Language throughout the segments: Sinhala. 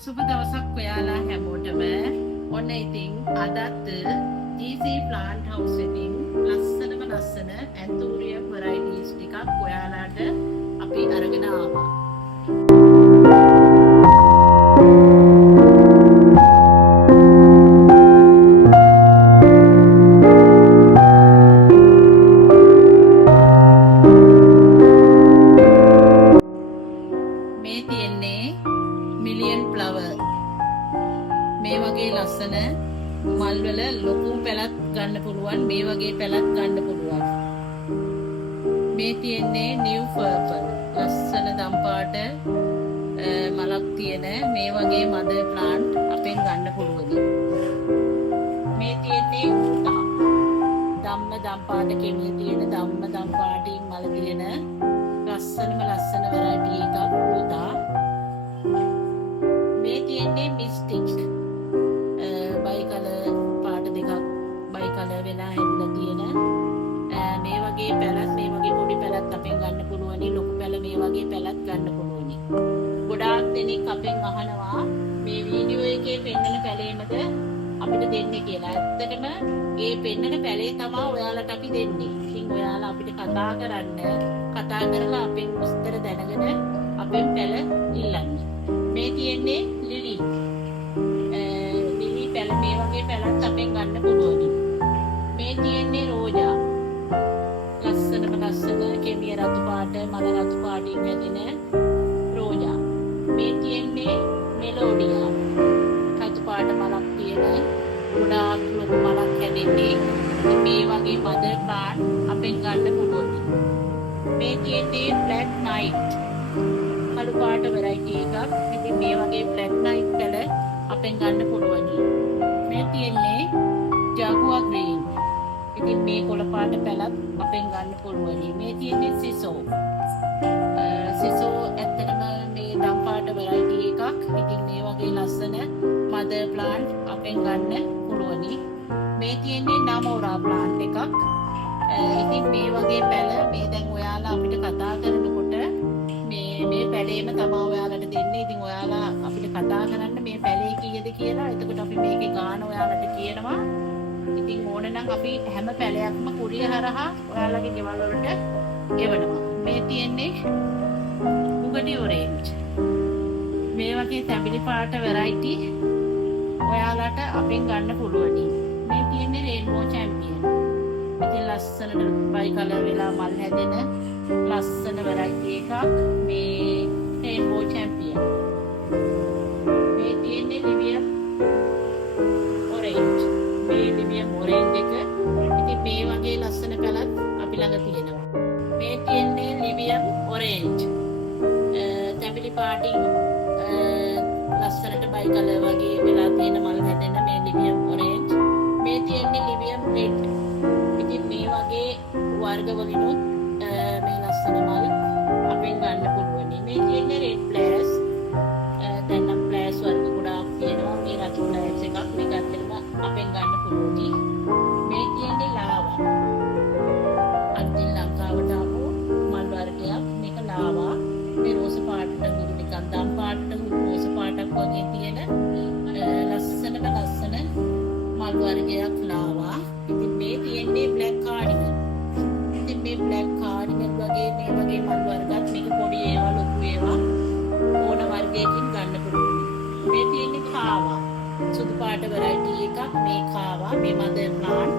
සුබ දවසක් ඔයාලා හැමෝටම. ඔන්න ඉතින් අදත් GC plant house එකකින් ලස්සන ඇන්තූරියම් varieties ටිකක් ඔයාලාට අපි අරගෙන ආවා. මේ තියෙන්නේ මිලියන් ෆ්ලවර්. මේ වගේ ලස්සන මල් වල ලොකු පැලක් ගන්න පුළුවන්. මේ වගේ පැලක් ගන්න පුළුවන්. මේ තියෙන්නේ නිව් පර්පල්. ලස්සන දම් පාට මලක් තියෙන මේ වගේ මදර් ප්ලාන්ට් අපෙන් ගන්න පුළුවන්. මේ තියෙන්නේ උදා. ධම්ම දම් පාට කෙමේ තියෙන ධම්ම දම් පාටින් මල තියෙන ලස්සන variety එකක් උදා. මේ තියෙන්නේ මිස්ටික්. බයි කලර් පාට දෙකක් බයි කලර් වෙලා හැදලා තියෙන මේ වගේ පැලත් මේ වගේ පොඩි පැලත් අපෙන් ගන්න පුළුවනි. ලොකු පැල මේ වගේ පැලත් ගන්න පුළුවනි. ගොඩාක් දෙනෙක් අපෙන් අහනවා මේ වීඩියෝ එකේ පෙන්නන පැලේමද අපිට දෙන්නේ කියලා. ඇත්තටම මේ පෙන්නන පැලේ තමයි ඔයාලට අපි දෙන්නේ. ඉතින් ඔයාලා අපිට කතා කරලා අපෙන් විස්තර දැනගෙන අපෙන් පැල ඉල්ලන්න. මේ තියෙන්නේ ලිලි. ලිලි පැල මේ වගේ පැලත් අපෙන් ගන්න පුළුවන්. මේ තියෙන්නේ රෝජා. ලස්සන කෙමිය රතු පාට මල රතු පාටින් හැදෙන රෝජා. මේ තියෙන්නේ මෙලෝඩියා. රතු පාට මලක් තියෙන ගොඩාක් ලොකු මලක් හැදෙන්නේ. මේ වගේ මදර් ප්ලාන්ට් අපෙන් ගන්න පුළුවන්. මේ තියෙන්නේ බ්ලැක් නයිට්. කළු පාට variety එකක්. ඉතින් මේ වගේ බ්ලැක් නයිට් පැල අපෙන් ගන්න පුළුවන්. මේ තියෙන්නේ ජගුවා ග්‍රීන්. ඉතින් මේ කොළ පාට පැලත් අපෙන් ගන්න පුළුවන්. මේ තියෙන්නේ සිසෝ. සිසෝ ඇත්තටම මේ දම් පාට variety එකක්. ඉතින් මේ වගේ ලස්සන mother plant අපෙන් ගන්න පුළුවන්. මේ තියෙන්නේ නමෝරා plant එකක්. ඉතින් මේ වගේ පැල මේ දැන් ඔයාලා අපිට කතා කරනකොට මේ පැලේම තමයි ඔයාලට දෙන්නේ. ඉතින් ඔයාලා අපිට කතා කරන්න මේ පැලේ කීයද කියලා. එතකොට අපි මේකේ ගාන ඔයාලට කියනවා. ඉතින් ඕන නම් අපි හැම පැලයක්ම කුරිය හරහා ඔයාලගේ ගෙවල් වලට ගෙවනවා. මේ තියෙන්නේ උගඩි ඔරෙන්ජ්. මේ වගේ තැඹිලි පාට variety ඔයාලට අපෙන් ගන්න පුළුවන්. මේ තියෙන්නේ රේන්බෝ චැම්පියන්. ඉතින් ලස්සනට බයි කලර් වෙලා මල් හැදෙන ලස්සන variety එකක් මේ රේන්බෝ චැම්පියන්. මේ තියෙන්නේ ලිවියම් ඔරෙන්ජ්. මේ ලිවියම් ඔරෙන්ජ් එක. ඉතින් මේ වගේ ලස්සන පැලත් අපි ළඟ තියෙනවා. මේ තියෙන්නේ ලිවියම් ඔරෙන්ජ්. තැඹිලි පාටින් ලස්සනට බයි කලර් වගේ වෙලා තියෙන මල් හැදෙන මේ ලිවියම් ඔරෙන්ජ්. මේ තියෙන්නේ ලිවියම් රෙඩ්. ඉතින් මේ වගේ වර්ග වලිනුත් මේ ලස්සන මල් අපෙන් ගන්න පුළුවන්. මේ තියෙන්නේ රෙඩ් ප්ලෑස්. දැන් නම් ප්ලෑස් වර්ග ගොඩාක් තියෙනවා. මේ රතු ප්ලෑස් එකක් මේක ඇත්තටම අපෙන් ගන්න පුළුවන්. මේ තියෙන්නේ ලාවා. අදින් ලංකාවට ආපු මල් වර්ගයක්. මේක ලාවා. මේ රෝස පාටට ගුරු නිකන් දම් පාටට රෝස පාටක් වගේ තියෙන ලස්සන මල් වර්ගයක් ලාවා. ඉතින් මේ තියෙන්නේ බ්ලැක් කාඩිගන්. ඉතින් මේ බ්ලැක් කාඩිගන් වගේ මේ වගේ මල් වර්ගත් මේක පොඩි ඒවා ලොකු ඒවා ඕන වර්ගයකින් ගන්න පුළුවන්. මේ තියෙන්නේ කාවා. සුදු පාට variety එකක් මේ කාවා. මේ mother plant.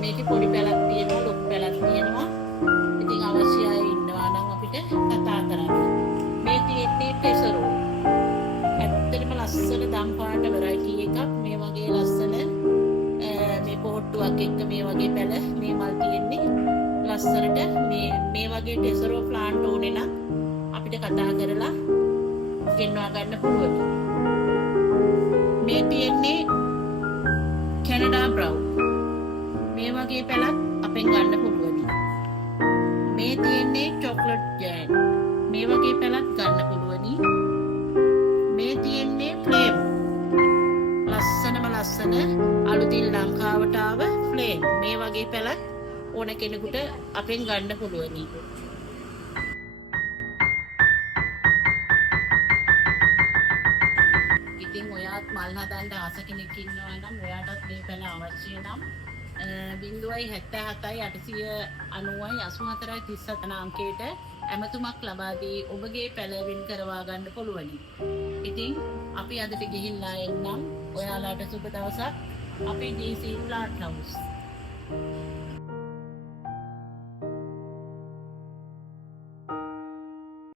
මේකේ පොඩි පැලක් තියෙනවා ලොකු පැලක් තියෙනවා. ඉතින් අවශ්‍ය අය ඉන්නවා නම් අපිට කතා කරන්න. මේ තියෙන්නේ ටෙසරෝ. ඇත්තටම ලස්සන දම් පාට variety එකක්. මේ වගේ ලස්සන මේ පොට්ටුවක් එක්ක මේ වගේ පැල මේ මල් තියෙන්නේ ලස්සනට. මේ වගේ ටෙසරෝ ප්ලාන්ට් ඕනේ නම් අපිට කතා කරලා ගෙන්වා ගන්න පුළුවන්. මේ තියෙන්නේ කැනඩා බ්‍රවුන්. මේ වගේ පැලක් අපෙන් ගන්න පුළුවන්. මේ තියෙන්නේ චොක්ලට් ජයන්ට්. මේ වගේ පැලක් ගන්න පුළුවන්. මේ තියෙන්නේ ෆ්ලේම්. ලස්සන අලුතින් ලංකාවට ආව ෆ්ලේම්. මේ වගේ පැලක් ඕන කෙනෙකුට අපෙන් ගන්න පුළුවන්. ඉතින් ඔයාත් මල් හදන්න ආස කෙනෙක් ඉන්නවා නම් ඔයාටත් මේ පැල අවශ්‍ය නම් 077 890 84 37 අංකයට ඇමතුමක් ලබා දී ඔබගේ පැල වෙන් කරවා ගන්න පුළුවනි. ඉතින් අපි අදට ගිහිල්ලා එන්නම්. ඔයාලාට සුබ දවසක්. අපේ DC Plant House.